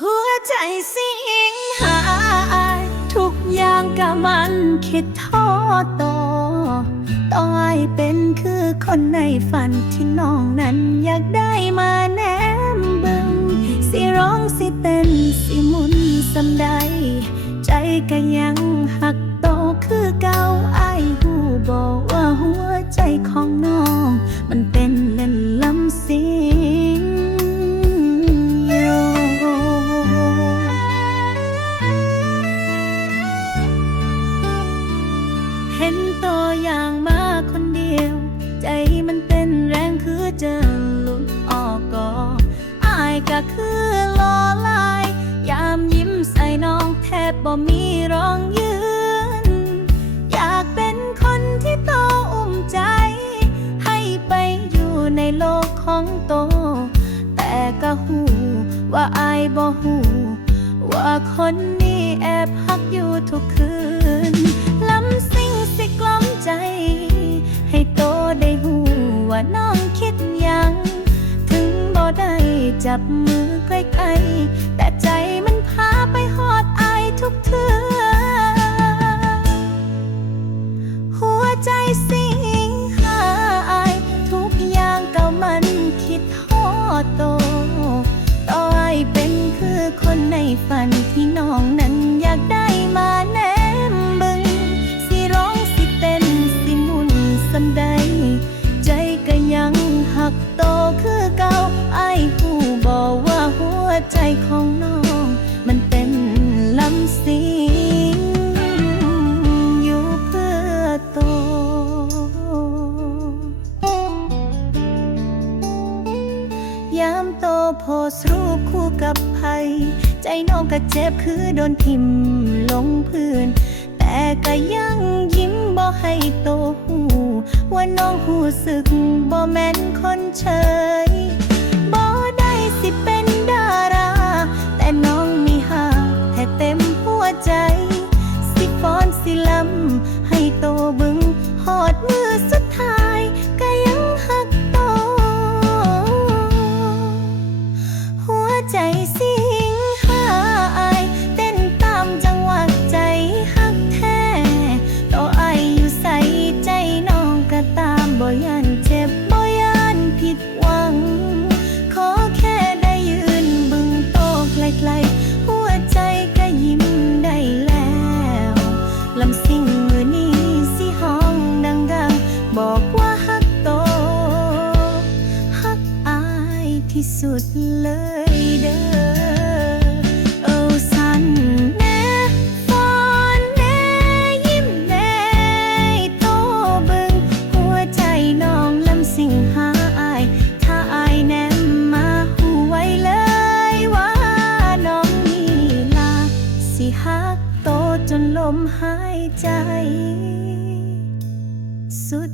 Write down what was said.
หัวใจสิงหายทุกอย่างก็มันคิดท้อต่อต่อให้เป็นคือคนในฝันที่น้องนั้นอยากได้มาแนมเบิ่งสิร้องสิเต้นสิหมุนสำใดใจก็ยังหักโตคือเก่าอ้ายหูบอกว่าหัวใจของน้องมันเป็นเล่นลำสิงเห็นตัวอย่างมาคนเดียวใจมันเต้นแรงคือจะหลุดออกก็อายก็คือลอลายยามยิ้มใส่น้องแทบบ่มีรองยืนอยากเป็นคนที่โตอุ้มใจให้ไปอยู่ในโลกของโตแต่ก็หูว่าอายบ่หูว่าคนนี้แอบฮักอยู่ทุกคืนลำซิ่งสิกล่อมใจให้โตได้หูว่าน้องคิดยังถึงบ่ได้จับมือใกล้ๆแต่ใจมันพาไปฮอดอายทุกเทื่อหัวใจสิงหายทุกอย่างก็มันคิดฮอดโตต่อให้เป็นคือคนในฝันที่น้องนั้นอยากได้มาแนมเบิ่งสิร้องสิเต้นสิหมุนสำใดใจก็ยังหักโตคือเก่าอ้ายหูบอกว่าหัวใจของน้องมันเป็นลำสิงอยู่เพื่อโตยามโตโพสต์รูปคู่กับไผใจน้องก็เจ็บคือโดนทิ่มลงพื้นแต่ก็ยังยิ้มบ่ให้โตหูว่าน้องหูสึกบ่แม่นคนเฉยบ่ได้สิเป็นดาราแต่น้องมีหาแท้เต็มหัวใจสิฟ้อนสิลำให้โตเบิ่งฮอดมือสุดท้ายก็ยังหักโตหัวใจสิงหายเต้นตามจังหวะใจหักแท้ต่ออายอยู่ใส่ใจน้องก็ตามบ่ยันเจ็บบ่ยันผิดหวังขอแค่ได้ยืนบึงโตไกลๆหัวใจก็ยิ้มได้แล้วลำซิ่งมือนี้สิห้องดังๆบอกว่าฮักโตฮักอายที่สุดเลยเด้อเอาสั่นแน่ฟ้อนแน่ยิ้มแน่โตเบิ่งหัวใจน้องลำสิงหาอายถ้าอายแนมมาหูไว้เลยว่าน้องนี่ล่ะสิฮักโตจนลมหายใจสุด